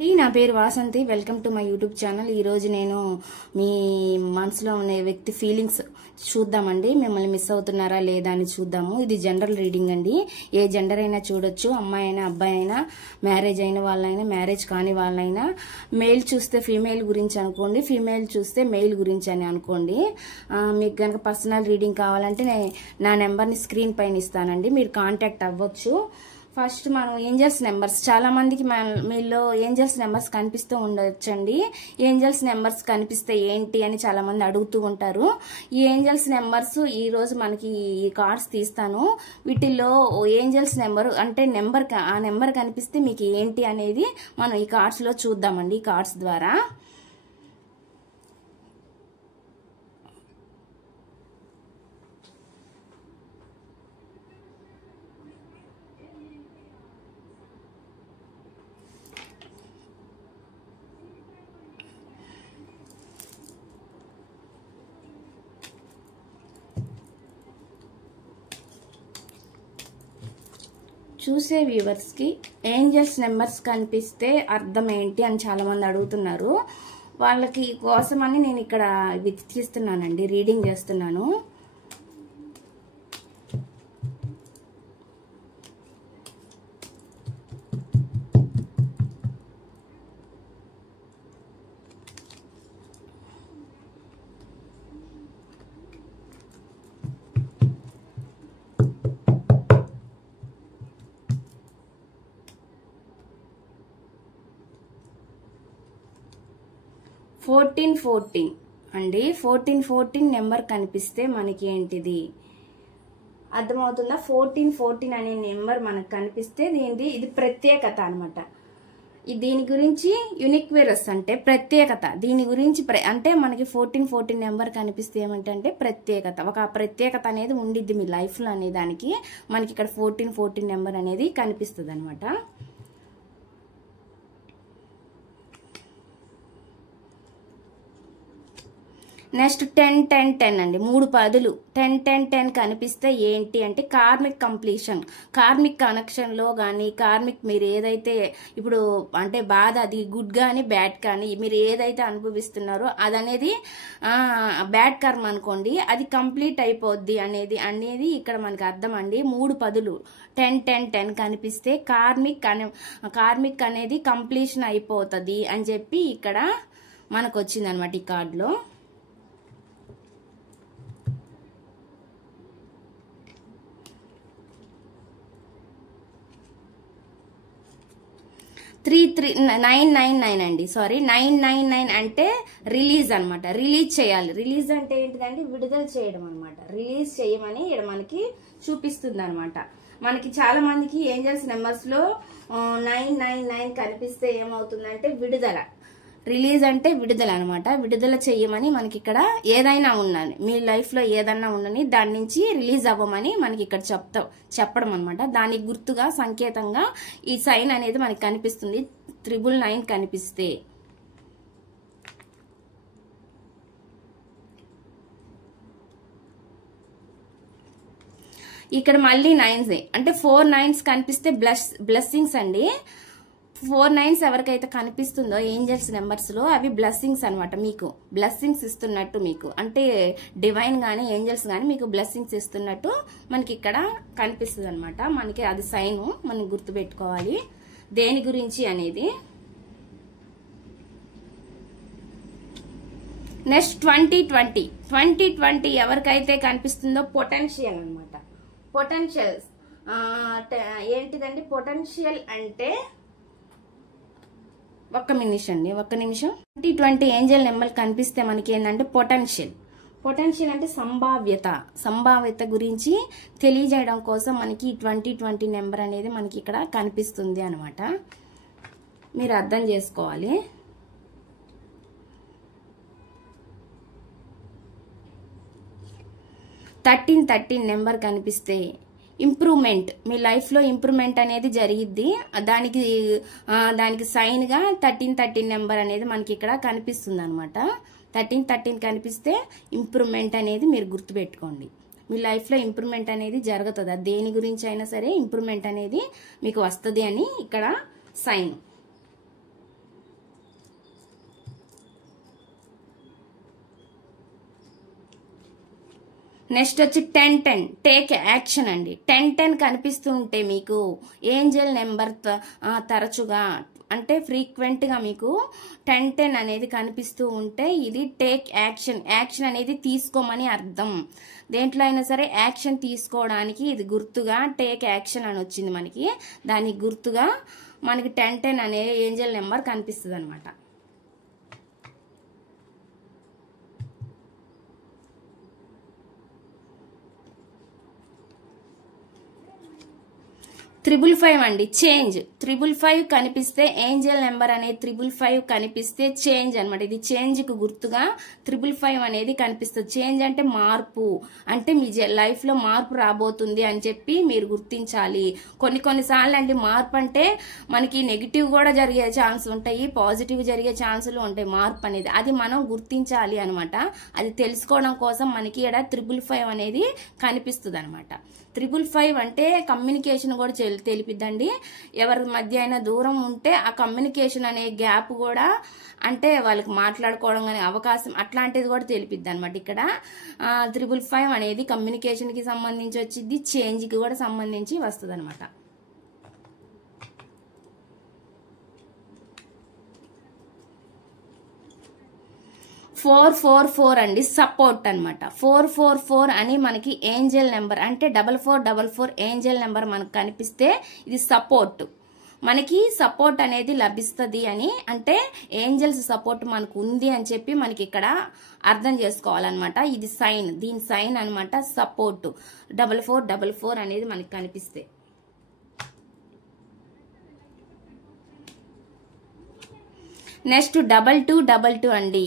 నా పేరు Vasanthi. Welcome to my YouTube channel. ఈ రోజు నేను మీ మనసులో ఉన్న వ్యక్తి ఫీలింగ్స్ చూద్దామండి. మిమ్మల్ని మిస్ అవుతున్నారా లేదా అని చూద్దాము. ఇది జనరల్ రీడింగ్ అండి. ఏ జెండర్ అయినా చూడొచ్చు. అమ్మాయి అయినా అబ్బాయి అయినా, మ్యారేజ్ అయిన వాళ్ళైనా మ్యారేజ్ కాని వాళ్ళైనా. మెయిల్ చూస్తే ఫీమేల్ గురించి అనుకోండి, ఫీమేల్ చూస్తే మెయిల్ గురించి అని అనుకోండి. మీకు కనుక పర్సనల్ రీడింగ్ కావాలంటే నా నెంబర్ని స్క్రీన్ పైన ఇస్తానండి, మీరు కాంటాక్ట్ అవ్వచ్చు. ఫస్ట్ మనం ఏంజల్స్ నెంబర్స్, చాలా మందికి మీలో ఏంజల్స్ నెంబర్స్ కనిపిస్తూ ఉండొచ్చండి. ఏంజల్స్ నెంబర్స్ కనిపిస్తే ఏంటి అని చాలా మంది అడుగుతూ ఉంటారు. ఈ ఏంజల్స్ నెంబర్స్ ఈ రోజు మనకి ఈ కార్డ్స్ తీస్తాను. వీటిల్లో ఏంజల్స్ నెంబర్ అంటే ఆ నెంబర్ కనిపిస్తే మీకు ఏంటి అనేది మనం ఈ కార్డ్స్ లో చూద్దామండి. ఈ కార్డ్స్ ద్వారా చూసే వ్యూవర్స్ కి ఏంజల్స్ నెంబర్స్ కనిపిస్తే అర్థం ఏంటి అని చాలా మంది అడుగుతున్నారు. వాళ్ళకి కోసమని నేను ఇక్కడ తీస్తున్నానండి, రీడింగ్ చేస్తున్నాను. ఫోర్టీన్ అండి. 14 నెంబర్ కనిపిస్తే మనకి ఏంటిది అర్థమవుతుందా? 14 అనే నెంబర్ మనకు కనిపిస్తే ఇది ప్రత్యేకత అనమాట. దీని గురించి యునిక్వేరస్ అంటే ప్రత్యేకత. దీని గురించి అంటే మనకి 14 నెంబర్ కనిపిస్తే ఏమంటే ప్రత్యేకత, ఒక ప్రత్యేకత అనేది ఉండిద్ది మీ లైఫ్ లో అనే దానికి మనకి ఇక్కడ 14 నెంబర్ అనేది కనిపిస్తుంది అనమాట. నెక్స్ట్ 10 అండి. 3 10 10 కనిపిస్తే ఏంటి అంటే కార్మిక్ కంప్లీషన్, కార్మిక్ కనెక్షన్ లో గానీ, కార్మిక్ మీరు ఏదైతే ఇప్పుడు అంటే బాధ, అది గుడ్ గానీ బ్యాడ్ కానీ మీరు ఏదైతే అనుభవిస్తున్నారో అదనేది బ్యాడ్ కర్మ అనుకోండి, అది కంప్లీట్ అయిపోద్ది అనేది ఇక్కడ మనకి అర్థం అండి. 3 10 10 కనిపిస్తే కార్మిక్ అనేది కంప్లీషన్ అయిపోతుంది అని చెప్పి ఇక్కడ మనకు వచ్చింది అనమాట ఈ కార్డులో. నైన్ అండి. సారీ, 999 అంటే రిలీజ్ అనమాట. రిలీజ్ చేయాలి. రిలీజ్ అంటే ఏంటిదండి? విడుదల చేయడం అనమాట. రిలీజ్ చేయమని ఇక్కడ మనకి చూపిస్తుంది అనమాట. మనకి చాలా మందికి ఏంజల్స్ నెంబర్స్ లో 999 కనిపిస్తే ఏమవుతుందంటే విడుదల. రిలీజ్ అంటే విడుదల అనమాట. విడుదల చెయ్యమని మనకి ఇక్కడ ఏదైనా ఉన్నది మీ లైఫ్ లో ఏదన్నా ఉండని దాని నుంచి రిలీజ్ అవ్వమని మనకి ఇక్కడ చెప్పడం అనమాట. దానికి గుర్తుగా సంకేతంగా ఈ సైన్ అనేది మనకి కనిపిస్తుంది. 999 కనిపిస్తే ఇక్కడ మళ్ళీ 9 అంటే 4 9s కనిపిస్తే బ్లెస్సింగ్స్ అండి. 4 9s ఎవరికైతే కనిపిస్తుందో ఏంజల్స్ నెంబర్స్ లో అవి బ్లెస్సింగ్స్ అనమాట. మీకు బ్లెస్సింగ్స్ ఇస్తున్నట్టు, మీకు అంటే డివైన్ గానీ ఏంజల్స్ గానీ మీకు బ్లెస్సింగ్స్ ఇస్తున్నట్టు మనకి ఇక్కడ కనిపిస్తుంది అనమాట. మనకి అది సైన్ మనం గుర్తుపెట్టుకోవాలి దేని గురించి అనేది. నెక్స్ట్ 2020 ఎవరికైతే కనిపిస్తుందో పొటెన్షియల్ అనమాట. పొటెన్షియల్స్ ఏంటిదండి? పొటెన్షియల్ అంటే ఒక్క నిమిషం 2020 ఏంజల్ నెంబర్ కనిపిస్తే మనకి ఏంటంటే పొటెన్షియల్ అంటే సంభావ్యత గురించి తెలియజేయడం కోసం మనకి 2020 నెంబర్ అనేది మనకి ఇక్కడ కనిపిస్తుంది అనమాట. మీరు అర్థం చేసుకోవాలి. థర్టీన్ నెంబర్ కనిపిస్తే ఇంప్రూవ్మెంట్, మీ లైఫ్ లో ఇంప్రూవ్మెంట్ అనేది జరిగిద్ది. దానికి సైన్ గా 13 నెంబర్ అనేది మనకి ఇక్కడ కనిపిస్తుంది అనమాట. 13 కనిపిస్తే ఇంప్రూవ్మెంట్ అనేది మీరు గుర్తుపెట్టుకోండి. మీ లైఫ్ లో ఇంప్రూవ్మెంట్ అనేది జరుగుతుంది. దేని గురించి అయినా సరే ఇంప్రూవ్మెంట్ అనేది మీకు వస్తుంది అని ఇక్కడ సైన్. నెక్స్ట్ వచ్చి 1010 టేక్ యాక్షన్ అండి. 1010 కనిపిస్తూ ఉంటే మీకు ఏంజల్ నెంబర్ తరచుగా అంటే ఫ్రీక్వెంట్ గా మీకు 1010 అనేది కనిపిస్తూ ఉంటే ఇది టేక్ యాక్షన్. యాక్షన్ అనేది తీసుకోమని అర్థం. దేంట్లో అయినా సరే యాక్షన్ తీసుకోవడానికి ఇది గుర్తుగా టేక్ యాక్షన్ అని వచ్చింది మనకి. దానికి గుర్తుగా మనకి 1010 అనే ఏంజల్ నెంబర్ కనిపిస్తుంది అనమాట. ట్రిపుల్ 5 అండి, చేంజ్. 555 కనిపిస్తే ఏంజల్ నెంబర్ అనే 555 కనిపిస్తే చేంజ్ అనమాట. ఇది చేంజ్ కు గుర్తుగా 555 అనేది కనిపిస్తుంది. చేంజ్ అంటే మార్పు, అంటే మీ లైఫ్ లో మార్పు రాబోతుంది అని చెప్పి మీరు గుర్తించాలి. కొన్నిసార్లు అండి మార్పు అంటే మనకి నెగిటివ్ కూడా జరిగే ఛాన్స్ ఉంటాయి, పాజిటివ్ జరిగే ఛాన్సులు ఉంటాయి. మార్పు అనేది అది మనం గుర్తించాలి అనమాట. అది తెలుసుకోవడం కోసం మనకి ఇక్కడ 555 అనేది కనిపిస్తుంది అనమాట. 555 అంటే కమ్యూనికేషన్ కూడా తెలిపిద్దండి. ఎవరి మధ్య అయినా దూరం ఉంటే ఆ కమ్యూనికేషన్ అనే గ్యాప్ కూడా, అంటే వాళ్ళకి మాట్లాడుకోవడం అనే అవకాశం అట్లాంటిది కూడా తెలిపిద్ది అనమాట. ఇక్కడ 555 అనేది కమ్యూనికేషన్ కి సంబంధించి వచ్చింది, చేంజ్ కి కూడా సంబంధించి వస్తుంది అనమాట. 444 అండి, సపోర్ట్ అనమాట. 444 అని మనకి ఏంజల్ నెంబర్, అంటే 4444 ఏంజల్ నెంబర్ మనకు కనిపిస్తే ఇది సపోర్ట్. మనకి సపోర్ట్ అనేది లభిస్తుంది అని, అంటే ఏంజల్స్ సపోర్ట్ మనకు ఉంది అని చెప్పి మనకి ఇక్కడ అర్థం చేసుకోవాలన్నమాట. ఇది సైన్, దీని సైన్ అనమాట సపోర్ట్. 4444 అనేది మనకి కనిపిస్తే. నెక్స్ట్ 2222 అండి.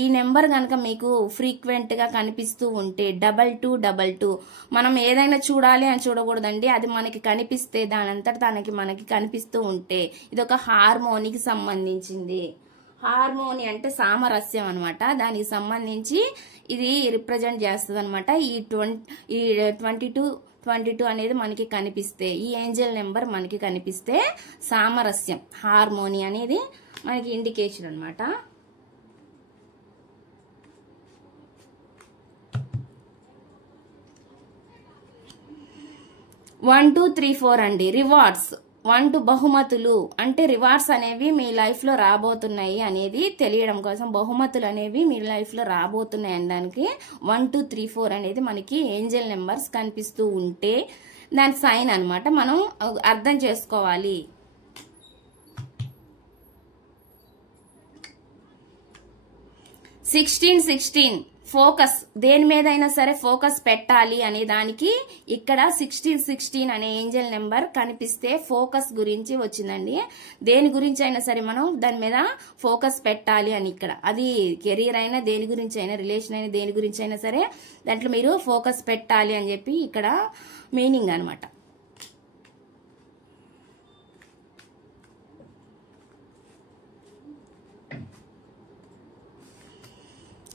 ఈ నెంబర్ కనుక మీకు ఫ్రీక్వెంట్ గా కనిపిస్తూ ఉంటే 2222, మనం ఏదైనా చూడాలి అని చూడకూడదండి. అది మనకి కనిపిస్తే దానంతట మనకి కనిపిస్తూ ఉంటే ఇది ఒక హార్మోనికి సంబంధించింది. హార్మోని అంటే సామరస్యం అనమాట. దానికి సంబంధించి ఇది రిప్రజెంట్ చేస్తుంది అనమాట. ఈ 22 అనేది మనకి కనిపిస్తే, ఈ ఏంజల్ నెంబర్ మనకి కనిపిస్తే సామరస్యం, హార్మోని అనేది మనకి ఇండికేషన్ అనమాట. వన్ 2 3 4 అండి, రివార్డ్స్. 1 బహుమతులు, అంటే రివార్డ్స్ అనేవి మీ లైఫ్ లో రాబోతున్నాయి అనేది తెలియడం కోసం, బహుమతులు అనేవి మీ లైఫ్ లో రాబోతున్నాయి అనడానికి 1 2 3 4 అనేది మనకి ఏంజల్ నెంబర్స్ కనిపిస్తూ ఉంటే దాని సైన్ అనమాట. మనం అర్థం చేసుకోవాలి. 16 ఫోకస్, దేని మీద అయినా సరే ఫోకస్ పెట్టాలి అనే దానికి ఇక్కడ 16 అనే ఏంజల్ నెంబర్ కనిపిస్తే ఫోకస్ గురించి వచ్చిందండి. దేని గురించి అయినా సరే మనం దాని మీద ఫోకస్ పెట్టాలి అని ఇక్కడ, అది కెరీర్ అయినా దేని గురించి అయినా, రిలేషన్ అయినా దేని గురించి అయినా సరే దాంట్లో మీరు ఫోకస్ పెట్టాలి అని చెప్పి ఇక్కడ మీనింగ్ అనమాట.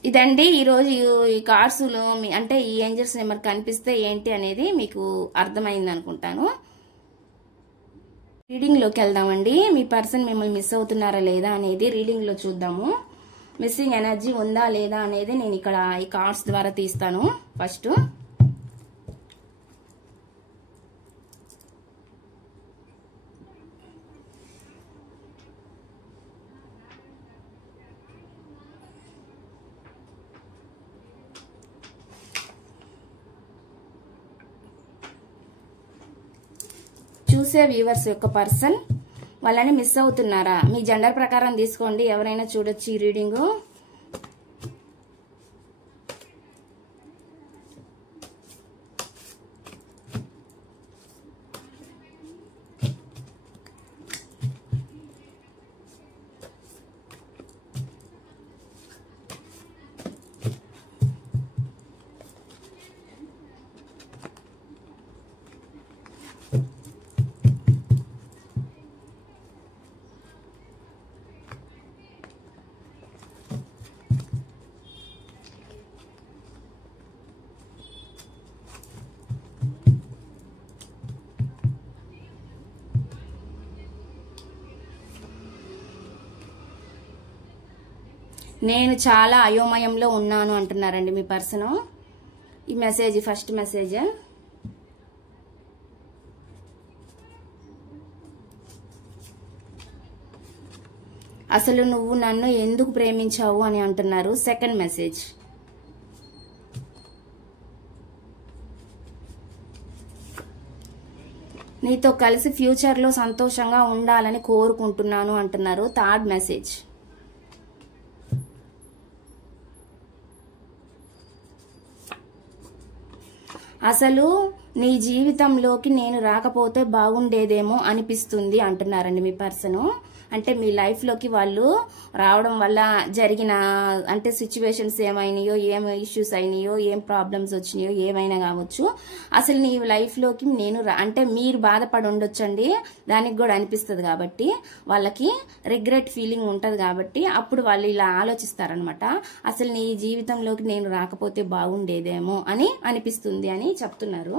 ఇదండి ఈరోజు ఈ కార్డ్స్లో అంటే ఈ ఏంజల్స్ నెంబర్ కనిపిస్తే ఏంటి అనేది మీకు అర్థమైంది అనుకుంటాను. రీడింగ్ లోకి వెళ్దామండి. మీ పర్సన్ మిమ్మల్ని మిస్ అవుతున్నారా లేదా అనేది రీడింగ్ లో చూద్దాము. మిస్సింగ్ ఎనర్జీ ఉందా లేదా అనేది నేను ఇక్కడ ఈ కార్డ్స్ ద్వారా తీస్తాను. ఫస్ట్ చూసే వ్యూవర్స్ యొక్క పర్సన్ వాళ్ళని మిస్ అవుతున్నారా? మీ జెండర్ ప్రకారం తీసుకోండి, ఎవరైనా చూడొచ్చు ఈ రీడింగ్. నేను చాలా అయోమయంలో ఉన్నాను అంటున్నారండి మీ పర్సన్. ఈ మెసేజ్ ఫస్ట్ మెసేజ్. అసలు నువ్వు నన్ను ఎందుకు ప్రేమించావు అని అంటున్నారు. Second message. నీతో కలిసి ఫ్యూచర్లో సంతోషంగా ఉండాలని కోరుకుంటున్నాను అంటున్నారు. Third message. అసలు నీ జీవితంలోకి నేను రాకపోతే బాగుండేదేమో అనిపిస్తుంది అంటున్నారండి మీ పర్సన్. అంటే మీ లైఫ్లోకి వాళ్ళు రావడం వల్ల జరిగిన అంటే సిచ్యువేషన్స్ ఏమైనాయో, ఏం ఇష్యూస్ అయినాయో, ఏం ప్రాబ్లమ్స్ వచ్చినాయో ఏమైనా కావచ్చు. అసలు నీ లైఫ్లోకి నేను అంటే మీరు బాధపడి ఉండొచ్చండి, దానికి కూడా అనిపిస్తుంది కాబట్టి వాళ్ళకి రిగ్రెట్ ఫీలింగ్ ఉంటుంది కాబట్టి అప్పుడు వాళ్ళు ఇలా ఆలోచిస్తారనమాట. అసలు నీ జీవితంలోకి నేను రాకపోతే బాగుండేదేమో అని అనిపిస్తుంది అని చెప్తున్నారు.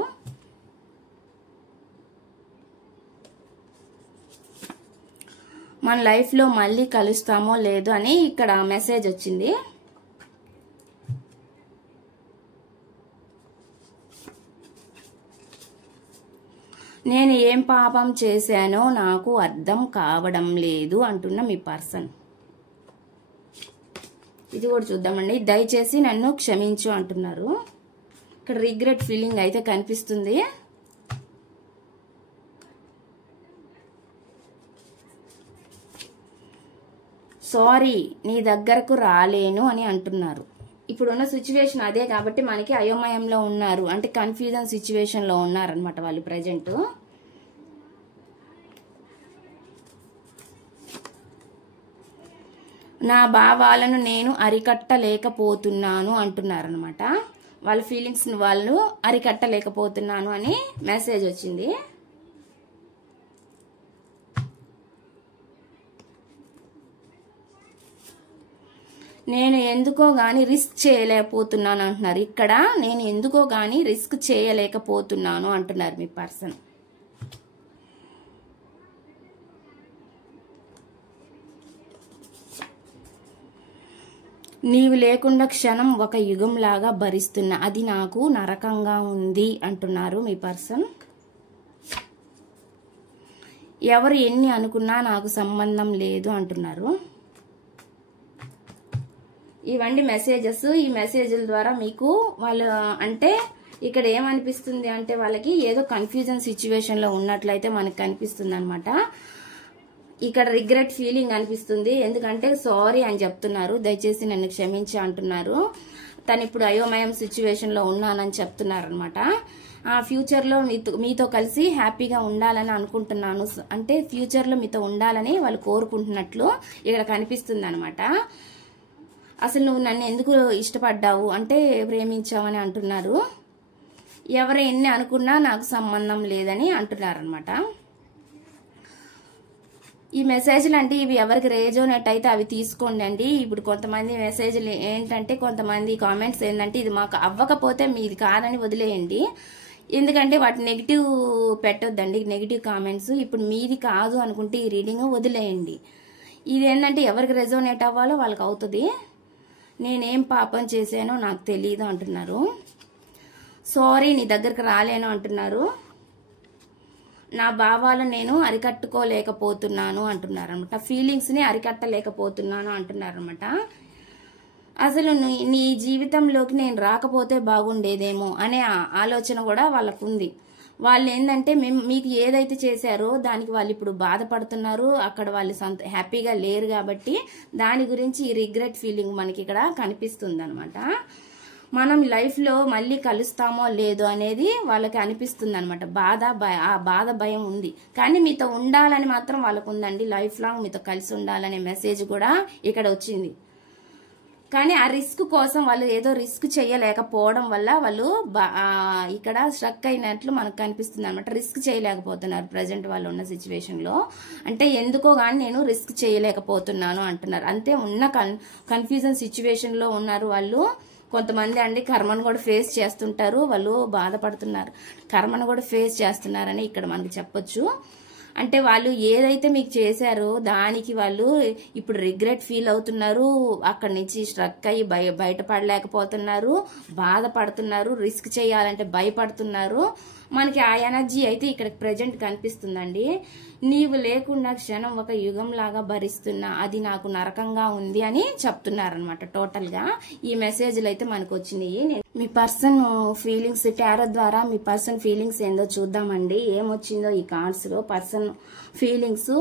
మన లైఫ్లో మళ్ళీ కలుస్తామో లేదో అని ఇక్కడ మెసేజ్ వచ్చింది. నేను ఏం పాపం చేశానో నాకు అర్థం కావడం లేదు అంటున్న మీ పర్సన్. ఇది కూడా చూద్దామండి. దయచేసి నన్ను క్షమించు అంటున్నారు. ఇక్కడ రిగ్రెట్ ఫీలింగ్ అయితే కనిపిస్తుంది. సారీ నీ దగ్గరకు రాలేను అని అంటున్నారు. ఇప్పుడున్న సిచ్యువేషన్ అదే కాబట్టి మనకి అయోమయంలో ఉన్నారు, అంటే కన్ఫ్యూజన్ సిచ్యువేషన్లో ఉన్నారనమాట వాళ్ళు ప్రజెంట్. నా భావాలను నేను అరికట్టలేకపోతున్నాను అంటున్నారనమాట. వాళ్ళ ఫీలింగ్స్ని వాళ్ళు అరికట్టలేకపోతున్నాను అని మెసేజ్ వచ్చింది. నేను ఎందుకో గాని రిస్క్ చేయలేకపోతున్నాను అంటున్నారు. ఇక్కడ నేను ఎందుకో గాని రిస్క్ చేయలేకపోతున్నాను అంటున్నారు మీ పర్సన్. నీవు లేకుండా క్షణం ఒక యుగంలాగా భరిస్తున్నా, అది నాకు నరకంగా ఉంది అంటున్నారు మీ పర్సన్. ఎవరు ఎన్ని అనుకున్నా నాకు సంబంధం లేదు అంటున్నారు. ఇవండి మెసేజెస్. ఈ మెసేజ్ల ద్వారా మీకు వాళ్ళు అంటే ఇక్కడ ఏమనిపిస్తుంది అంటే వాళ్ళకి ఏదో కన్ఫ్యూజన్ సిచ్యువేషన్ లో ఉన్నట్లయితే మనకు కనిపిస్తుంది అనమాట. ఇక్కడ రిగ్రెట్ ఫీలింగ్ అనిపిస్తుంది. ఎందుకంటే సారీ అని చెప్తున్నారు, దయచేసి నన్ను క్షమించి అంటున్నారు. తను ఇప్పుడు అయోమయం సిచ్యువేషన్ లో ఉన్నానని చెప్తున్నారు అనమాట. ఫ్యూచర్ లో మీతో కలిసి హ్యాపీగా ఉండాలని అనుకుంటున్నాను, అంటే ఫ్యూచర్ లో మీతో ఉండాలని వాళ్ళు కోరుకుంటున్నట్లు ఇక్కడ కనిపిస్తుంది అనమాట. అసలు నువ్వు నన్ను ఎందుకు ఇష్టపడ్డావు అంటే ప్రేమించావని అంటున్నారు. ఎవరు ఎన్ని అనుకున్నా నాకు సంబంధం లేదని అంటున్నారు అనమాట. ఈ మెసేజ్లు అంటే ఇవి ఎవరికి రేజోనేట్ అయితే అవి తీసుకోండి అండి. ఇప్పుడు కొంతమంది మెసేజ్లు ఏంటంటే కొంతమంది కామెంట్స్ ఏంటంటే ఇది మాకు అవ్వకపోతే మీది కాదని వదిలేయండి, ఎందుకంటే వాటి నెగిటివ్ పెట్టొద్దండి, నెగిటివ్ కామెంట్స్. ఇప్పుడు మీది కాదు అనుకుంటే ఈ రీడింగ్ వదిలేయండి. ఇది ఏంటంటే ఎవరికి రెజోనేట్ అవ్వాలో వాళ్ళకి అవుతుంది. నేనేం పాపం చేశానో నాకు తెలియదు అంటున్నారు. సారీ నీ దగ్గరకు రాలేను అంటున్నారు. నా భావాలు నేను అరికట్టుకోలేకపోతున్నాను అంటున్నారు అనమాట. ఫీలింగ్స్ని అరికట్టలేకపోతున్నాను అంటున్నారు అనమాట. అసలు నీ జీవితంలోకి నేను రాకపోతే బాగుండేదేమో అనే ఆలోచన కూడా వాళ్ళకు ఉంది. వాళ్ళు ఏంటంటే మీకు ఏదైతే చేశారో దానికి వాళ్ళు ఇప్పుడు బాధపడుతున్నారు, అక్కడ వాళ్ళు హ్యాపీగా లేరు కాబట్టి దాని గురించి ఈ రిగ్రెట్ ఫీలింగ్ మనకి ఇక్కడ కనిపిస్తుంది అనమాట. మనం లైఫ్లో మళ్ళీ కలుస్తామో లేదో అనేది వాళ్ళకి అనిపిస్తుంది అనమాట. ఆ బాధ భయం ఉంది, కానీ మీతో ఉండాలని మాత్రం వాళ్ళకు ఉందండి. లైఫ్ లాంగ్ మీతో కలిసి ఉండాలనే మెసేజ్ కూడా ఇక్కడ వచ్చింది. కానీ ఆ రిస్క్ కోసం వాళ్ళు ఏదో రిస్క్ చేయలేకపోవడం వల్ల వాళ్ళు ఇక్కడ స్ట్రక్ అయినట్లు మనకు కనిపిస్తుంది అనమాట. రిస్క్ చేయలేకపోతున్నారు ప్రజెంట్ వాళ్ళు ఉన్న సిచ్యువేషన్లో. అంటే ఎందుకో కానీ నేను రిస్క్ చేయలేకపోతున్నాను అంటున్నారు. అంతే ఉన్న కన్ఫ్యూజన్ సిచ్యువేషన్లో ఉన్నారు వాళ్ళు. కొంతమంది అండి కర్మను కూడా ఫేస్ చేస్తుంటారు, వాళ్ళు బాధపడుతున్నారు, కర్మను కూడా ఫేస్ చేస్తున్నారని ఇక్కడ మనకు చెప్పొచ్చు. అంటే వాళ్ళు ఏదైతే మీకు చేశారో దానికి వాళ్ళు ఇప్పుడు రిగ్రెట్ ఫీల్ అవుతున్నారు, అక్కడి నుంచి స్ట్రక్ అయ్యి బయటపడలేకపోతున్నారు, బాధపడుతున్నారు, రిస్క్ చేయాలంటే భయపడుతున్నారు. మనకి ఆ ఎనర్జీ అయితే ఇక్కడ ప్రజెంట్ కనిపిస్తుందండి. నీవు లేకుండా క్షణం ఒక యుగం లాగా భరిస్తున్నా, అది నాకు నరకంగా ఉంది అని చెప్తున్నారనమాట. టోటల్ గా ఈ మెసేజ్లు అయితే మనకు వచ్చినాయి. మీ పర్సన్ ఫీలింగ్స్ టారో ద్వారా మీ పర్సన్ ఫీలింగ్స్ ఏందో చూద్దామండి. ఏమొచ్చిందో ఈ కార్డ్స్ లో పర్సన్ ఫీలింగ్స్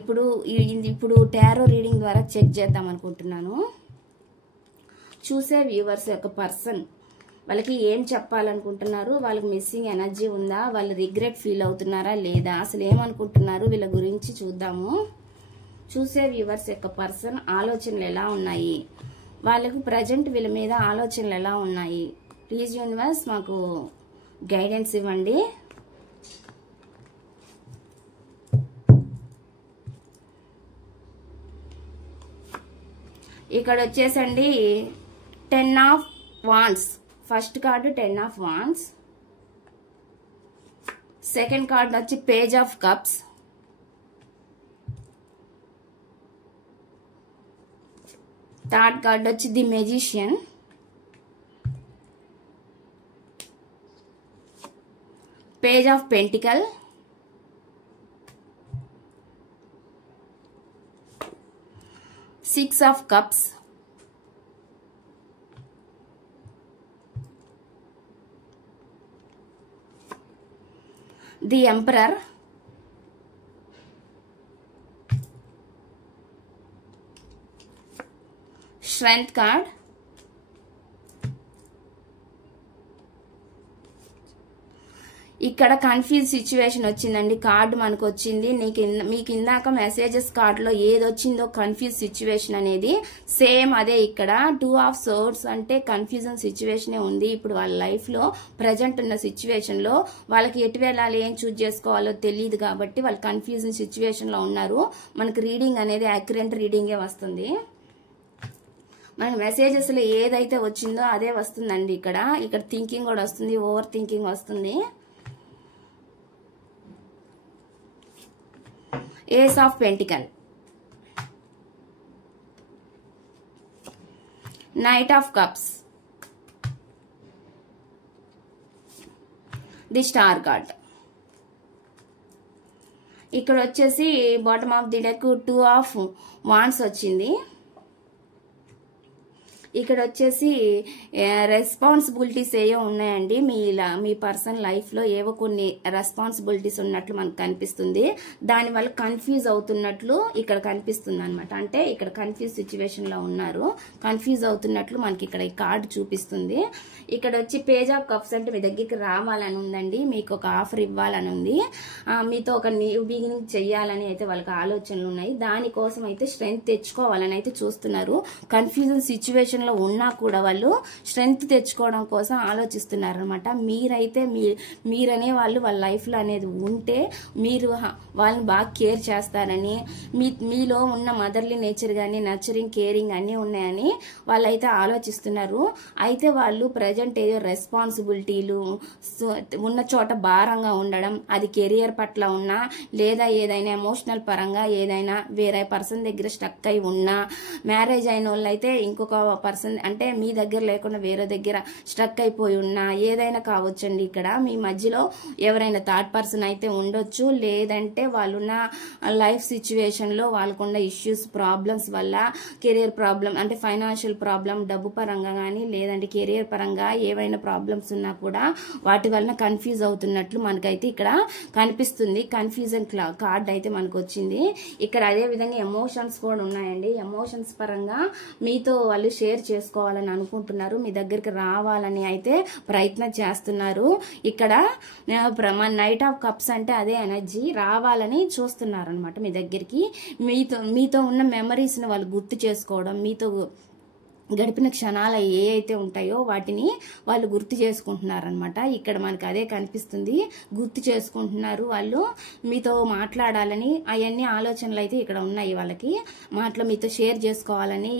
ఇప్పుడు టారో రీడింగ్ ద్వారా చెక్ చేద్దాం అనుకుంటున్నాను. చూసే వ్యూవర్స్ యొక్క పర్సన్ వాళ్ళకి ఏం చెప్పాలనుకుంటున్నారు, వాళ్ళకి మిస్సింగ్ ఎనర్జీ ఉందా, వాళ్ళు రిగ్రెట్ ఫీల్ అవుతున్నారా లేదా, అసలు ఏమనుకుంటున్నారు వీళ్ళ గురించి చూద్దాము. చూసే వ్యూవర్స్ యొక్క పర్సన్ ఆలోచనలు ఎలా ఉన్నాయి, వాళ్ళకు ప్రజెంట్ వీళ్ళ మీద ఆలోచనలు ఎలా ఉన్నాయి. ప్లీజ్ యూనివర్స్ మాకు గైడెన్స్ ఇవ్వండి. ఇక్కడ వచ్చేసండి 10 of wands. First card 10 of wands, second card వచ్చి page of cups, third card వచ్చి the magician, page of pentacle, six of cups, the emperor, strength card, ఇక్కడ కన్ఫ్యూజ్ సిచ్యువేషన్ వచ్చిందండి. కార్డు మనకు వచ్చింది. మీకు ఇందాక మెసేజెస్ కార్డులో ఏది వచ్చిందో కన్ఫ్యూజ్ సిచ్యువేషన్ అనేది సేమ్ అదే ఇక్కడ 2 ఆఫ్ సోర్డ్స్ అంటే కన్ఫ్యూజన్ సిచ్యువేషనే ఉంది. ఇప్పుడు వాళ్ళ లైఫ్ లో ప్రజెంట్ ఉన్న సిచ్యువేషన్ లో వాళ్ళకి ఎటు వెళ్ళాలి, ఏం చూజ్ చేసుకోవాలో తెలియదు కాబట్టి వాళ్ళు కన్ఫ్యూజన్ సిచ్యువేషన్ లో ఉన్నారు. మనకి రీడింగ్ అనేది యాక్యురేట్ రీడింగే వస్తుంది. మనకి మెసేజెస్ లో ఏదైతే వచ్చిందో అదే వస్తుందండి. ఇక్కడ థింకింగ్ కూడా వస్తుంది, ఓవర్ థింకింగ్ వస్తుంది. Ace of pentacle, knight of cups, the star card. ఇక్కడ వచ్చేసి bottom of the deck 2 of wands వచ్చింది. ఇక్కడ వచ్చేసి రెస్పాన్సిబిలిటీస్ ఏవో ఉన్నాయండి. మీ పర్సన్ లైఫ్ లో ఏవో కొన్ని రెస్పాన్సిబిలిటీస్ ఉన్నట్లు మనకు కనిపిస్తుంది. దానివల్ల కన్ఫ్యూజ్ అవుతున్నట్లు ఇక్కడ కనిపిస్తుంది అనమాట. అంటే ఇక్కడ కన్ఫ్యూజ్ సిచ్యువేషన్ లో ఉన్నారు, కన్ఫ్యూజ్ అవుతున్నట్లు మనకి ఇక్కడ ఈ కార్డు చూపిస్తుంది. ఇక్కడ వచ్చి పేజ్ ఆఫ్ కప్స్ అంటే మీ దగ్గరికి రావాలని ఉందండి, మీకు ఒక ఆఫర్ ఇవ్వాలని ఉంది, మీతో ఒక న్యూ బిగినింగ్ చెయ్యాలని అయితే వాళ్ళకి ఆలోచనలు ఉన్నాయి. దానికోసం అయితే స్ట్రెంగ్త్ తెచ్చుకోవాలని అయితే చూస్తున్నారు. కన్ఫ్యూజన్ సిచ్యువేషన్ లో ఉన్నా కూడా వాళ్ళు స్ట్రెంగ్త్ తెచ్చుకోవడం కోసం ఆలోచిస్తున్నారు అనమాట. మీరైతే మీరనే వాళ్ళు వాళ్ళ లైఫ్ లో అనేది ఉంటే మీరు వాళ్ళని బాగా కేర్ చేస్తారని, మీలో ఉన్న మదర్లీ నేచర్ గానీ నర్చరింగ్ కేరింగ్ అన్ని ఉన్నాయని వాళ్ళైతే ఆలోచిస్తున్నారు. అయితే వాళ్ళు ప్రజెంట్ ఏదో రెస్పాన్సిబిలిటీలు ఉన్న చోట భారంగా ఉండడం, అది కెరియర్ పట్ల ఉన్నా లేదా ఏదైనా ఎమోషనల్ పరంగా ఏదైనా వేరే పర్సన్ దగ్గర స్టక్ అయి ఉన్నా, మ్యారేజ్ అయిన వాళ్ళు అయితే ఇంకొక పర్సన్ అంటే మీ దగ్గర లేకుండా వేరే దగ్గర స్ట్రక్ అయిపోయి ఉన్నా ఏదైనా కావచ్చండి. ఇక్కడ మీ మధ్యలో ఎవరైనా థర్డ్ పర్సన్ అయితే ఉండొచ్చు, లేదంటే వాళ్ళున్న లైఫ్ సిచ్యువేషన్ లో వాళ్ళకున్న ఇష్యూస్ ప్రాబ్లమ్స్ వల్ల కెరియర్ ప్రాబ్లం అంటే ఫైనాన్షియల్ ప్రాబ్లం డబ్బు పరంగా కానీ లేదంటే కెరియర్ పరంగా ఏవైనా ప్రాబ్లమ్స్ ఉన్నా కూడా వాటి వలన కన్ఫ్యూజ్ అవుతున్నట్లు మనకైతే ఇక్కడ కనిపిస్తుంది. కన్ఫ్యూజన్ కార్డ్ అయితే మనకు వచ్చింది. ఇక్కడ అదే విధంగా ఎమోషన్స్ కూడా ఉన్నాయండి. ఎమోషన్స్ పరంగా మీతో వాళ్ళు షేర్ చేసుకోవాలని అనుకుంటున్నారు, మీ దగ్గరికి రావాలని అయితే ప్రయత్నం చేస్తున్నారు. ఇక్కడ నైట్ ఆఫ్ కప్స్ అంటే అదే ఎనర్జీ, రావాలని చూస్తున్నారు అనమాట మీ దగ్గరికి. మీతో ఉన్న మెమరీస్ ని వాళ్ళు గుర్తు చేసుకోవడం, గడిపిన క్షణాలు ఏ అయితే ఉంటాయో వాటిని వాళ్ళు గుర్తు చేసుకుంటున్నారనమాట. ఇక్కడ మనకి అదే కనిపిస్తుంది, గుర్తు చేసుకుంటున్నారు వాళ్ళు. మీతో మాట్లాడాలని అవన్నీ ఆలోచనలు అయితే ఇక్కడ ఉన్నాయి వాళ్ళకి. మీతో షేర్ చేసుకోవాలని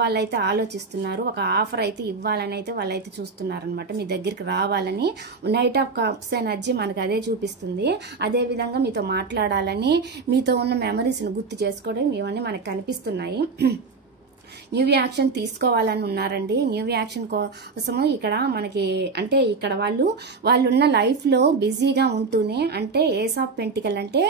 వాళ్ళైతే ఆలోచిస్తున్నారు. ఒక ఆఫర్ అయితే ఇవ్వాలని అయితే వాళ్ళైతే చూస్తున్నారనమాట, మీ దగ్గరికి రావాలని. నైట్ ఆఫ్ కప్స్ ఎనర్జీ మనకి అదే చూపిస్తుంది. అదే విధంగా మీతో మాట్లాడాలని, మీతో ఉన్న మెమరీస్ని గుర్తు చేసుకోవడం ఇవన్నీ మనకు కనిపిస్తున్నాయి. న్యూ యాక్షన్ తీసుకోవాలని ఉన్నారండి. న్యూ యాక్షన్ కోసము ఇక్కడ మనకి అంటే ఇక్కడ వాళ్ళున్న లైఫ్లో బిజీగా ఉంటూనే, అంటే ఏస్ ఆఫ్ పెంటికల్ అంటే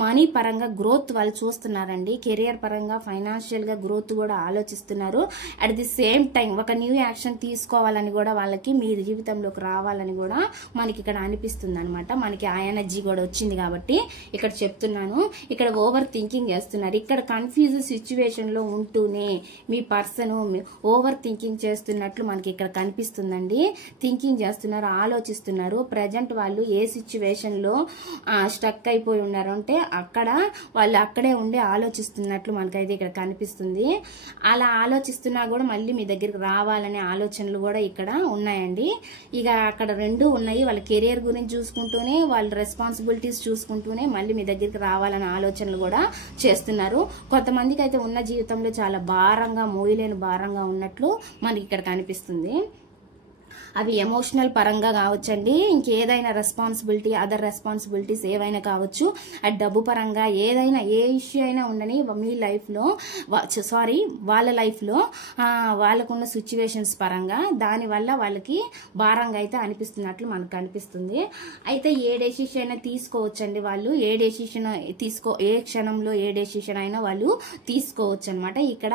మనీ పరంగా గ్రోత్ వాళ్ళు చూస్తున్నారండి. కెరియర్ పరంగా ఫైనాన్షియల్గా గ్రోత్ కూడా ఆలోచిస్తున్నారు. అట్ ది సేమ్ టైం ఒక న్యూ యాక్షన్ తీసుకోవాలని కూడా వాళ్ళకి మీ జీవితంలోకి రావాలని కూడా మనకి ఇక్కడ అనిపిస్తుంది అనమాట. మనకి ఆ ఎనర్జీ కూడా వచ్చింది కాబట్టి ఇక్కడ చెప్తున్నాను. ఇక్కడ ఓవర్ థింకింగ్ చేస్తున్నారు. ఇక్కడ కన్ఫ్యూజ్ సిచ్యువేషన్ లో ఉంటూనే మీ పర్సన్ ఓవర్ థింకింగ్ చేస్తున్నట్లు మనకి ఇక్కడ కనిపిస్తుందండి. థింకింగ్ చేస్తున్నారు, ఆలోచిస్తున్నారు. ప్రజెంట్ వాళ్ళు ఏ సిచ్యువేషన్ లో స్టక్ అయిపోయి ఉన్నారు అంటే వాళ్ళు అక్కడే ఉండి ఆలోచిస్తున్నట్లు మనకైతే ఇక్కడ కనిపిస్తుంది. అలా ఆలోచిస్తున్నా కూడా మళ్ళీ మీ దగ్గరికి రావాలనే ఆలోచనలు కూడా ఇక్కడ ఉన్నాయండి. ఇక అక్కడ రెండు ఉన్నాయి. వాళ్ళ కెరియర్ గురించి చూసుకుంటూనే, వాళ్ళ రెస్పాన్సిబిలిటీస్ చూసుకుంటూనే మళ్ళీ మీ దగ్గరికి రావాలనే ఆలోచనలు కూడా చేస్తున్నారు. కొంతమందికి అయితే ఉన్న జీవితంలో చాలా భారంగా, మోయలేని భారంగా ఉన్నట్లు మనకి ఇక్కడ కనిపిస్తుంది. అవి ఎమోషనల్ పరంగా కావచ్చండి, ఇంకేదైనా రెస్పాన్సిబిలిటీ, అదర్ రెస్పాన్సిబిలిటీస్ ఏవైనా కావచ్చు. అది డబ్బు పరంగా ఏదైనా, ఏ ఇష్యూ అయినా ఉండని మీ లైఫ్లో వాళ్ళ లైఫ్లో వాళ్ళకున్న సిచ్యువేషన్స్ పరంగా దానివల్ల వాళ్ళకి భారంగా అయితే అనిపిస్తున్నట్లు మనకు కనిపిస్తుంది. అయితే ఏ డెసిషన్ అయినా తీసుకోవచ్చండి. వాళ్ళు ఏ క్షణంలో ఏ డెసిషన్ అయినా వాళ్ళు తీసుకోవచ్చు అనమాట. ఇక్కడ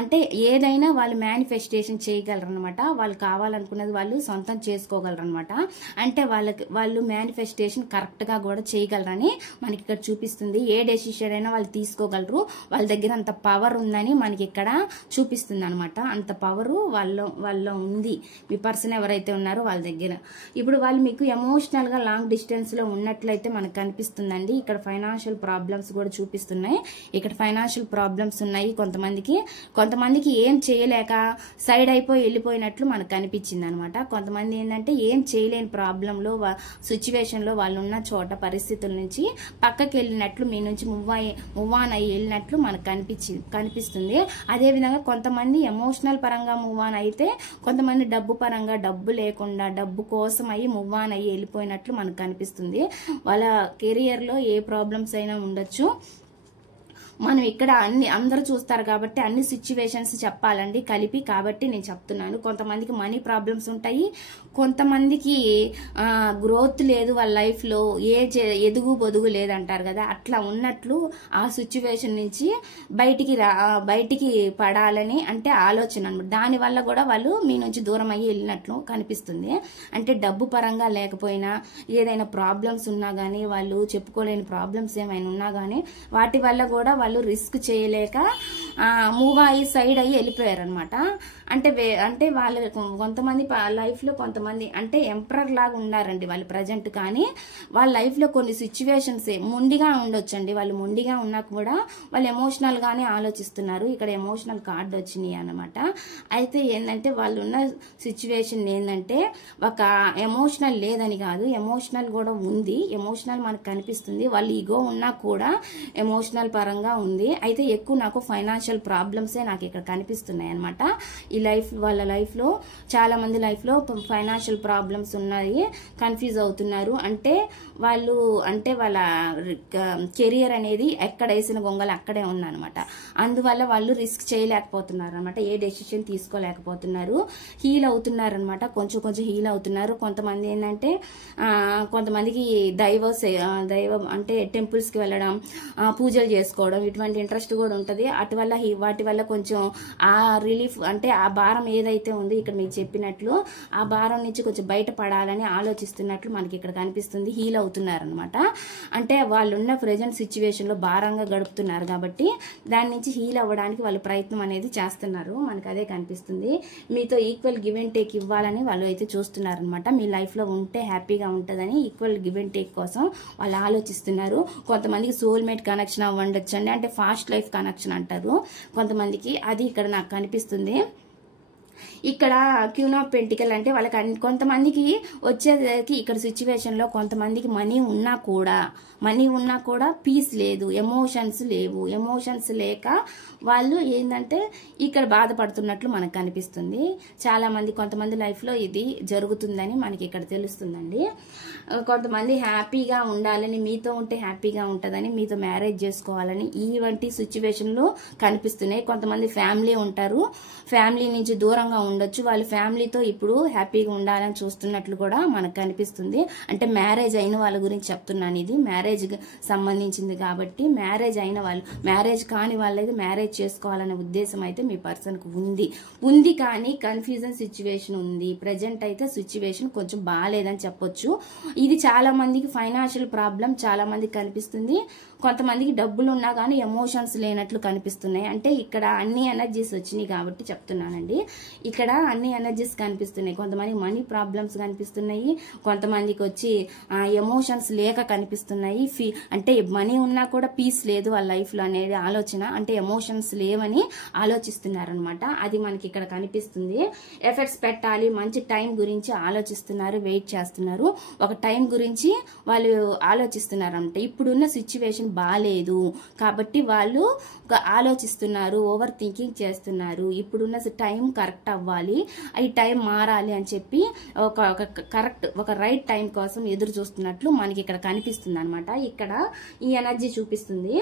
అంటే ఏదైనా వాళ్ళు మేనిఫెస్టేషన్ చేయగలరు అనమాట. వాళ్ళు కావాలనుకున్నది వాళ్ళు సొంతం చేసుకోగలరు అనమాట. అంటే వాళ్ళు మేనిఫెస్టేషన్ కరెక్ట్ గా కూడా చేయగలరని మనకి ఇక్కడ చూపిస్తుంది. ఏ డెసిషన్ అయినా వాళ్ళు తీసుకోగలరు. వాళ్ళ దగ్గర అంత పవర్ ఉందని మనకి ఇక్కడ చూపిస్తుంది అనమాట. అంత పవర్ వాళ్ళ ఉంది. మీ పర్సన్ ఎవరైతే ఉన్నారో వాళ్ళ దగ్గర. ఇప్పుడు వాళ్ళు మీకు ఎమోషనల్ గా లాంగ్ డిస్టెన్స్ లో ఉన్నట్లయితే మనకు కనిపిస్తుందండి. ఇక్కడ ఫైనాన్షియల్ ప్రాబ్లమ్స్ కూడా చూపిస్తున్నాయి. ఇక్కడ ఫైనాన్షియల్ ప్రాబ్లమ్స్ ఉన్నాయి కొంతమందికి ఏం చేయలేక సైడ్ అయిపోయి వెళ్ళిపోయినట్లు మనకు కనిపించింది అనమాట. కొంతమంది ఏంటంటే ఏం చేయలేని ప్రాబ్లంలో, సిచ్యువేషన్ లో వాళ్ళు ఉన్న చోట పరిస్థితుల నుంచి పక్కకి వెళ్ళినట్లు, మీ నుంచి మూవ్ ఆన్ అయ్యి వెళ్ళినట్లు మనకు కనిపిస్తుంది. అదే విధంగా కొంతమంది ఎమోషనల్ పరంగా మూవ్ ఆన్ అయితే, కొంతమంది డబ్బు పరంగా, డబ్బు లేకుండా డబ్బు కోసం అయ్యి మూవ్ ఆన్ అయ్యి వెళ్ళిపోయినట్లు మనకు కనిపిస్తుంది. వాళ్ళ కెరియర్ లో ఏ ప్రాబ్లమ్స్ అయినా ఉండొచ్చు. మనం ఇక్కడ అందరూ చూస్తారు కాబట్టి అన్ని సిచ్యువేషన్స్ చెప్పాలండి కలిపి, కాబట్టి నేను చెప్తున్నాను. కొంతమందికి మనీ ప్రాబ్లమ్స్ ఉంటాయి, కొంతమందికి గ్రోత్ లేదు వాళ్ళ లైఫ్ లో, ఎదుగు బొదుగు లేదంటారు కదా, అట్లా ఉన్నట్లు ఆ సిచ్యువేషన్ నుంచి బయటికి పడాలని అంటే ఆలోచన అనమాట. దానివల్ల కూడా వాళ్ళు మీ నుంచి దూరం అయ్యి వెళ్ళినట్లు కనిపిస్తుంది. అంటే డబ్బు పరంగా లేకపోయినా, ఏదైనా ప్రాబ్లమ్స్ ఉన్నా గానీ, వాళ్ళు చెప్పుకోలేని ప్రాబ్లమ్స్ ఏమైనా ఉన్నా గానీ, వాటి వల్ల కూడా వాళ్ళు రిస్క్ చేయలేక మూవ్ అయ్యి సైడ్ అయ్యి వెళ్ళిపోయారు అనమాట. అంటే వాళ్ళ కొంతమంది లైఫ్ లో కొంతమంది అంటే ఎంపరర్ లాగా ఉన్నారండి వాళ్ళు ప్రజెంట్. కానీ వాళ్ళ లైఫ్ లో కొన్ని సిచ్యువేషన్స్ మొండిగా ఉండొచ్చండి. వాళ్ళు మొండిగా ఉన్నా కూడా వాళ్ళు ఎమోషనల్ గానే ఆలోచిస్తున్నారు. ఇక్కడ ఎమోషనల్ కార్డు వచ్చినాయి అనమాట. అయితే ఏంటంటే వాళ్ళు ఉన్న సిచ్యువేషన్ ఏంటంటే ఒక ఎమోషనల్ లేదని కాదు, ఎమోషనల్ కూడా ఉంది. ఎమోషనల్ మనకు కనిపిస్తుంది. వాళ్ళు ఈగో ఉన్నా కూడా ఎమోషనల్ పరంగా ఉంది. అయితే ఎక్కువ నాకు ఫైనాన్షియల్ ప్రాబ్లమ్సే నాకు ఇక్కడ కనిపిస్తున్నాయి అనమాట. వాళ్ళ లైఫ్ లో చాలా మంది లైఫ్ లో ఫైనాన్షియల్ ప్రాబ్లమ్స్ ఉన్నాయి, కన్ఫ్యూజ్ అవుతున్నారు. అంటే వాళ్ళ కెరియర్ అనేది ఎక్కడ వేసిన గొంగలు అక్కడే ఉందన్నమాట. అందువల్ల వాళ్ళు రిస్క్ చేయలేకపోతున్నారు అనమాట, ఏ డెసిషన్ తీసుకోలేకపోతున్నారు. హీల్ అవుతున్నారు అనమాట, కొంచెం హీల్ అవుతున్నారు. కొంతమంది ఏంటంటే కొంతమందికి దైవం అంటే టెంపుల్స్ కి వెళ్ళడం, పూజలు చేసుకోవడం, ఇటువంటి ఇంట్రెస్ట్ కూడా ఉంటుంది. వాటి వల్ల కొంచెం ఆ రిలీఫ్ అంటే ఆ భారం ఏదైతే ఉందో ఇక్కడ మీకు చెప్పినట్లు ఆ భారం నుంచి కొంచెం బయటపడాలని ఆలోచిస్తున్నట్లు మనకి ఇక్కడ కనిపిస్తుంది. హీల్ అవుతున్నారు అనమాట. అంటే వాళ్ళున్న ప్రెజెంట్ సిచ్యువేషన్ లో భారంగా గడుపుతున్నారు కాబట్టి దాని నుంచి హీల్ అవ్వడానికి వాళ్ళు ప్రయత్నం అనేది చేస్తున్నారు. మనకు అదే కనిపిస్తుంది. మీతో ఈక్వల్ గివ్ అండ్ టేక్ ఇవ్వాలని వాళ్ళు అయితే చూస్తున్నారు అనమాట. మీ లైఫ్ లో ఉంటే హ్యాపీగా ఉంటుందని ఈక్వల్ గివ్ అండ్ టేక్ కోసం వాళ్ళు ఆలోచిస్తున్నారు. కొంతమందికి సోల్మేట్ కనెక్షన్ అవ్వండొచ్చండి, అంటే ఫాస్ట్ లైఫ్ కనెక్షన్ అంటారు కొంతమందికి. అది ఇక్కడ నాకు కనిపిస్తుంది. ఇక్కడ క్యూన్ ఆఫ్ పెంటికల్ అంటే వాళ్ళకి కొంతమందికి వచ్చేసరికి ఇక్కడ సిచ్యువేషన్ లో కొంతమందికి మనీ ఉన్నా కూడా పీస్ లేదు, ఎమోషన్స్ లేవు. ఎమోషన్స్ లేక వాళ్ళు ఏంటంటే ఇక్కడ బాధపడుతున్నట్లు మనకు కనిపిస్తుంది. చాలా మంది కొంతమంది లైఫ్ లో ఇది జరుగుతుందని మనకి ఇక్కడ తెలుస్తుందండి. కొంతమంది హ్యాపీగా ఉండాలని, మీతో ఉంటే హ్యాపీగా ఉంటుందని, మీతో మ్యారేజ్ చేసుకోవాలని ఇవంటి సిచ్యువేషన్లు కనిపిస్తున్నాయి. కొంతమంది ఫ్యామిలీ ఉంటారు, ఫ్యామిలీ నుంచి దూరంగా ఉండొచ్చు, వాళ్ళు ఫ్యామిలీతో ఇప్పుడు హ్యాపీగా ఉండాలని చూస్తున్నట్లు కూడా మనకు కనిపిస్తుంది. అంటే మ్యారేజ్ అయిన వాళ్ళ గురించి చెప్తున్నాను, ఇది మ్యారేజ్ సంబంధించింది కాబట్టి. మ్యారేజ్ అయిన వాళ్ళు, మ్యారేజ్ కాని వాళ్ళైతే మ్యారేజ్ చేసుకోవాలనే ఉద్దేశం అయితే మీ పర్సన్ కు ఉంది కానీ కన్ఫ్యూజన్ సిచ్యువేషన్ ఉంది. ప్రజెంట్ అయితే సిచ్యువేషన్ కొంచెం బాగాలేదని చెప్పొచ్చు. ఇది చాలా మందికి ఫైనాన్షియల్ ప్రాబ్లం చాలా మందికి కనిపిస్తుంది. కొంతమందికి డబ్బులు ఉన్నా కానీ ఎమోషన్స్ లేనట్లు కనిపిస్తున్నాయి. అంటే ఇక్కడ అన్ని ఎనర్జీస్ వచ్చినాయి కాబట్టి చెప్తున్నానండి. ఇక్కడ అన్ని ఎనర్జీస్ కనిపిస్తున్నాయి. కొంతమందికి మనీ ప్రాబ్లమ్స్ కనిపిస్తున్నాయి, కొంతమందికి వచ్చి ఎమోషన్స్ లేక కనిపిస్తున్నాయి. అంటే మనీ ఉన్నా కూడా పీస్ లేదు వాళ్ళ లైఫ్ లో అనేది ఆలోచన, అంటే ఎమోషన్స్ లేవని ఆలోచిస్తున్నారనమాట. అది మనకి ఇక్కడ కనిపిస్తుంది. ఎఫర్ట్స్ పెట్టాలి, మంచి టైం గురించి ఆలోచిస్తున్నారు, వెయిట్ చేస్తున్నారు. ఒక టైం గురించి వాళ్ళు ఆలోచిస్తున్నారు అంటే ఇప్పుడున్న సిచ్యువేషన్ బాగాలేదు కాబట్టి వాళ్ళు ఆలోచిస్తున్నారు, ఓవర్ థింకింగ్ చేస్తున్నారు. ఇప్పుడున్న టైం కరెక్ట్ అవ్వాలి, ఈ టైం మారాలి అని చెప్పి ఒక రైట్ టైం కోసం ఎదురు చూస్తున్నట్లు మనకి ఇక్కడ కనిపిస్తుంది అనమాట. ఇక్కడ ఈ ఎనర్జీ చూపిస్తుంది.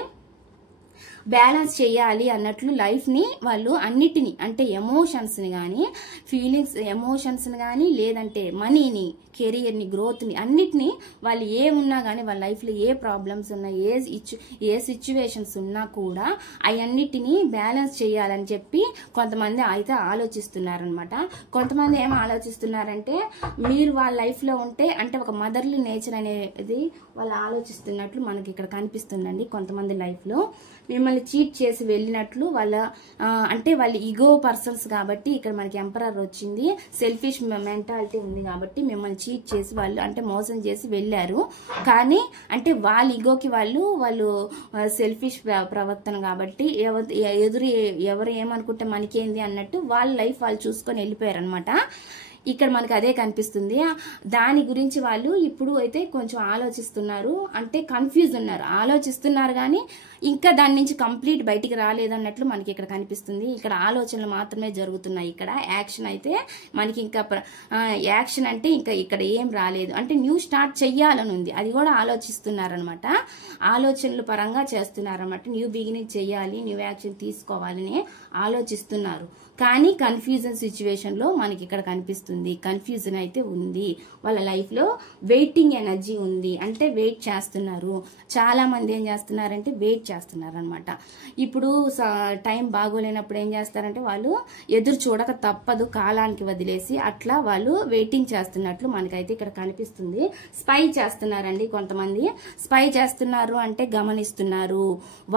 బ్యాలెన్స్ చేయాలి అన్నట్లు లైఫ్ ని వాళ్ళు అన్నిటినీ, అంటే ఎమోషన్స్ ని కానీ, ఫీలింగ్స్ ఎమోషన్స్ ని కానీ, లేదంటే మనీని, కెరియర్ ని, గ్రోత్ ని, అన్నిటినీ వాళ్ళు ఏమున్నా కానీ వాళ్ళ లైఫ్ లో ఏ ప్రాబ్లమ్స్ ఉన్నా, ఏ సిచ్యువేషన్స్ ఉన్నా కూడా అవన్నిటినీ బ్యాలెన్స్ చేయాలని చెప్పి కొంతమంది అయితే ఆలోచిస్తున్నారనమాట. కొంతమంది ఏం ఆలోచిస్తున్నారంటే మీరు వాళ్ళ లైఫ్ లో ఉంటే, అంటే ఒక మదర్లీ నేచర్ అనేది వాళ్ళు ఆలోచిస్తున్నట్లు మనకి ఇక్కడ కనిపిస్తుందండి. కొంతమంది లైఫ్ లో మిమ్మల్ని చీట్ చేసి వెళ్ళినట్లు వాళ్ళ, అంటే వాళ్ళ ఈగో పర్సన్స్ కాబట్టి ఇక్కడ మనకి ఎంపరర్ వచ్చింది. సెల్ఫిష్ మెంటాలిటీ ఉంది కాబట్టి మిమ్మల్ని చీట్ చేసి వాళ్ళు, అంటే మోసం చేసి వెళ్ళారు. కానీ అంటే వాళ్ళ ఈగోకి వాళ్ళు సెల్ఫిష్ ప్రవర్తన కాబట్టి ఎవరు ఏమనుకుంటే మనకేంది అన్నట్టు వాళ్ళ లైఫ్ వాళ్ళు చూసుకొని వెళ్ళిపోయారు అనమాట. ఇక్కడ మనకి అదే కనిపిస్తుంది. దాని గురించి వాళ్ళు ఇప్పుడు అయితే కొంచెం ఆలోచిస్తున్నారు, అంటే కన్ఫ్యూజ్ ఉన్నారు, ఆలోచిస్తున్నారు కానీ ఇంకా దాని నుంచి కంప్లీట్ బయటికి రాలేదన్నట్లు మనకి ఇక్కడ కనిపిస్తుంది. ఇక్కడ ఆలోచనలు మాత్రమే జరుగుతున్నాయి. ఇక్కడ యాక్షన్ అయితే మనకి ఇంకా యాక్షన్ అంటే ఇంకా ఇక్కడ ఏం రాలేదు, అంటే న్యూ స్టార్ట్ చెయ్యాలని ఉంది, అది కూడా ఆలోచిస్తున్నారనమాట. ఆలోచనలు పరంగా చేస్తున్నారనమాట. న్యూ బిగినింగ్ చెయ్యాలి, న్యూ యాక్షన్ తీసుకోవాలని ఆలోచిస్తున్నారు. కానీ కన్ఫ్యూజన్ సిచ్యువేషన్ లో మనకి ఇక్కడ కనిపిస్తుంది. కన్ఫ్యూజన్ అయితే ఉంది. వాళ్ళ లైఫ్ లో వెయిటింగ్ ఎనర్జీ ఉంది, అంటే వెయిట్ చేస్తున్నారు. చాలా మంది ఏం చేస్తున్నారంటే వెయిట్ చేస్తున్నారు అనమాట. ఇప్పుడు టైం బాగోలేనప్పుడు ఏం చేస్తారంటే వాళ్ళు ఎదురు చూడక తప్పదు, కాలానికి వదిలేసి అట్లా వాళ్ళు వెయిటింగ్ చేస్తున్నట్లు మనకైతే ఇక్కడ కనిపిస్తుంది. స్పై చేస్తున్నారండి. కొంతమంది స్పై చేస్తున్నారు అంటే గమనిస్తున్నారు.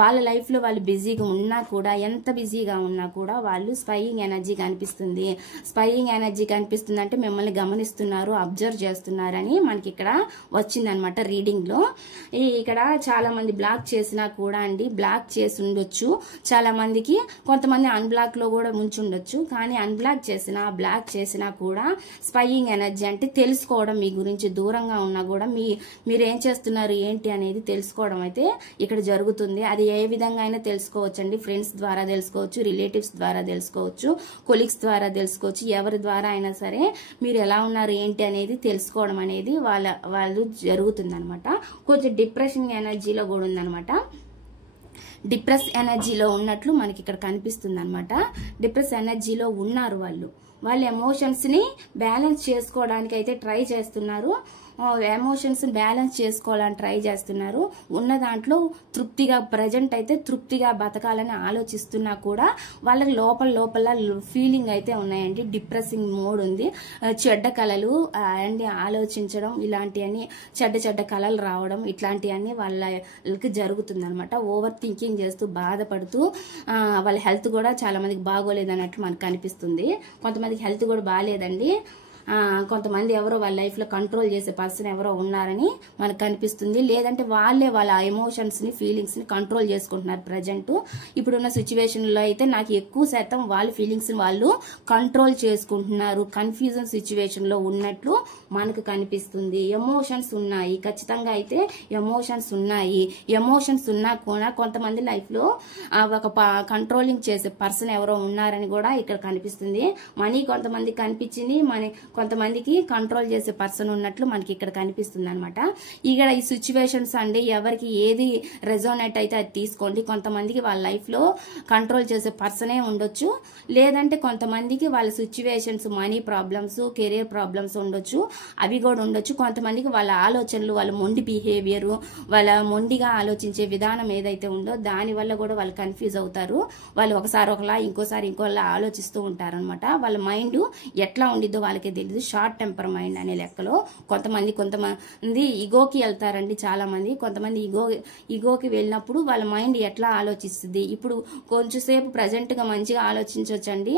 వాళ్ళ లైఫ్ లో వాళ్ళు బిజీగా ఉన్నా కూడా, ఎంత బిజీగా ఉన్నా కూడా వాళ్ళు స్పైయింగ్ ఎనర్జీ కనిపిస్తుంది. స్పైయింగ్ ఎనర్జీ కనిపిస్తుంది అంటే మిమ్మల్ని గమనిస్తున్నారు, అబ్జర్వ్ చేస్తున్నారని మనకి ఇక్కడ వచ్చిందనమాట రీడింగ్ లో. ఇక్కడ చాలా మంది బ్లాక్ చేసినా కూడా అండి, బ్లాక్ చేసి ఉండొచ్చు చాలా మందికి. కొంతమంది అన్బ్లాక్ లో కూడా ముంచి ఉండొచ్చు. కానీ అన్బ్లాక్ చేసినా, బ్లాక్ చేసినా కూడా స్పైయింగ్ ఎనర్జీ అంటే తెలుసుకోవడం, మీ గురించి దూరంగా ఉన్నా కూడా మీరేం చేస్తున్నారు ఏంటి అనేది తెలుసుకోవడం అయితే ఇక్కడ జరుగుతుంది. అది ఏ విధంగా అయినా తెలుసుకోవచ్చు అండి. ఫ్రెండ్స్ ద్వారా తెలుసుకోవచ్చు, రిలేటివ్స్ ద్వారా తెలుసుకోవచ్చు, కొలీగ్స్ ద్వారా తెలుసుకోవచ్చు. ఎవరి ద్వారా అయినా సరే మీరు ఎలా ఉన్నారు ఏంటి అనేది తెలుసుకోవడం అనేది వాళ్ళు జరుగుతుంది అనమాట. కొంచెం డిప్రెషన్ ఎనర్జీలో కూడా ఉందనమాట. డిప్రెస్ ఎనర్జీలో ఉన్నట్లు మనకి ఇక్కడ కనిపిస్తుంది అనమాట. డిప్రెస్ ఎనర్జీలో ఉన్నారు వాళ్ళ ఎమోషన్స్ ని బ్యాలెన్స్ చేసుకోవడానికి అయితే ట్రై చేస్తున్నారు. ఎమోషన్స్ బ్యాలెన్స్ చేసుకోవాలని ట్రై చేస్తున్నారు. ఉన్న దాంట్లో తృప్తిగా, ప్రజెంట్ అయితే తృప్తిగా బతకాలని ఆలోచిస్తున్నా కూడా వాళ్ళకి లోపల ఫీలింగ్ అయితే ఉన్నాయండి. డిప్రెసింగ్ మోడ్ ఉంది. చెడ్డ కళలు అండి ఆలోచించడం, ఇలాంటివన్నీ చెడ్డ కళలు రావడం, ఇట్లాంటివన్నీ వాళ్ళకి జరుగుతుంది అనమాట. ఓవర్ థింకింగ్ చేస్తూ బాధపడుతూ వాళ్ళ హెల్త్ కూడా చాలా మందికి బాగోలేదు అన్నట్లు మనకు కనిపిస్తుంది. కొంతమందికి హెల్త్ కూడా బాగాలేదండి. కొంతమంది ఎవరో వాళ్ళ లైఫ్ లో కంట్రోల్ చేసే పర్సన్ ఎవరో ఉన్నారని మనకు కనిపిస్తుంది. లేదంటే వాళ్ళే వాళ్ళ ఎమోషన్స్ ని ఫీలింగ్స్ ని కంట్రోల్ చేసుకుంటున్నారు ప్రజెంట్. ఇప్పుడున్న సిచ్యువేషన్ లో అయితే నాకు ఎక్కువ శాతం వాళ్ళ ఫీలింగ్స్ ని వాళ్ళు కంట్రోల్ చేసుకుంటున్నారు, కన్ఫ్యూజన్ సిచ్యువేషన్ లో ఉన్నట్లు మనకు కనిపిస్తుంది. ఎమోషన్స్ ఉన్నాయి, ఖచ్చితంగా అయితే ఎమోషన్స్ ఉన్నాయి. ఎమోషన్స్ ఉన్నా కూడా కొంతమంది లైఫ్ లో ఒక కంట్రోలింగ్ చేసే పర్సన్ ఎవరో ఉన్నారని కూడా ఇక్కడ కనిపిస్తుంది. మనీ కొంతమంది కనిపించింది, కొంతమందికి కంట్రోల్ చేసే పర్సన్ ఉన్నట్లు మనకి ఇక్కడ కనిపిస్తుంది అనమాట. ఇక్కడ ఈ సిచ్యువేషన్స్ అండి ఎవరికి ఏది రెజోనేట్ అయితే అది తీసుకోండి. కొంతమందికి వాళ్ళ లైఫ్ లో కంట్రోల్ చేసే పర్సనే ఉండొచ్చు, లేదంటే కొంతమందికి వాళ్ళ situations money problems, career problems ఉండొచ్చు, అవి కూడా ఉండొచ్చు. కొంతమందికి వాళ్ళ ఆలోచనలు, వాళ్ళ మొండి బిహేవియర్, వాళ్ళ మొండిగా ఆలోచించే విధానం ఏదైతే ఉందో దాని వల్ల కూడా వాళ్ళు కన్ఫ్యూజ్ అవుతారు. వాళ్ళు ఒకసారి ఒకలా ఇంకోసారి ఇంకోలా ఆలోచిస్తూ ఉంటారనమాట. వాళ్ళ మైండ్ ఎట్లా ఉండిద్దో వాళ్ళకే తెలియదు. షార్ట్ టెంపర్ మైండ్ అనే లెక్కలో కొంతమంది ఈగోకి వెళ్తారండి చాలా మంది. కొంతమంది ఈగోకి వెళ్ళినప్పుడు వాళ్ళ మైండ్ ఎట్లా ఆలోచిస్తుంది, ఇప్పుడు కొంచెంసేపు ప్రజెంట్ గా మంచిగా ఆలోచించవచ్చండి,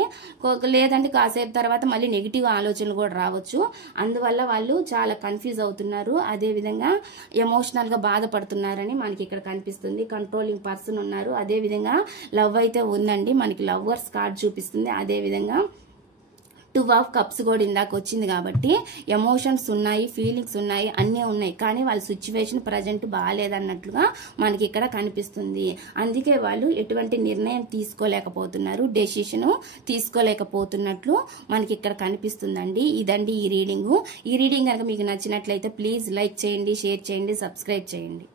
లేదంటే కాసేపు తర్వాత మళ్ళీ నెగిటివ్ ఆలోచనలు కూడా రావచ్చు. అందువల్ల వాళ్ళు చాలా కన్ఫ్యూజ్ అవుతున్నారు, అదే విధంగా ఎమోషనల్ గా బాధపడుతున్నారని మనకి ఇక్కడ కనిపిస్తుంది. కంట్రోలింగ్ పర్సన్ ఉన్నారు, అదే విధంగా లవ్ అయితే ఉందండి, మనకి లవర్స్ కార్డ్ చూపిస్తుంది. అదే విధంగా 2 ఆఫ్ కప్స్ కూడా ఇందాక వచ్చింది కాబట్టి ఎమోషన్స్ ఉన్నాయి, ఫీలింగ్స్ ఉన్నాయి, అన్నీ ఉన్నాయి. కానీ వాళ్ళ సిచ్యువేషన్ ప్రజెంట్ బాగాలేదన్నట్లుగా మనకి ఇక్కడ కనిపిస్తుంది. అందుకే వాళ్ళు ఎటువంటి నిర్ణయం తీసుకోలేకపోతున్నారు, డెసిషన్ తీసుకోలేకపోతున్నట్లు మనకి ఇక్కడ కనిపిస్తుందండి. ఇదండి ఈ రీడింగ్. ఈ రీడింగ్ కనుక మీకు నచ్చినట్లయితే ప్లీజ్ లైక్ చేయండి, షేర్ చేయండి, సబ్స్క్రైబ్ చేయండి.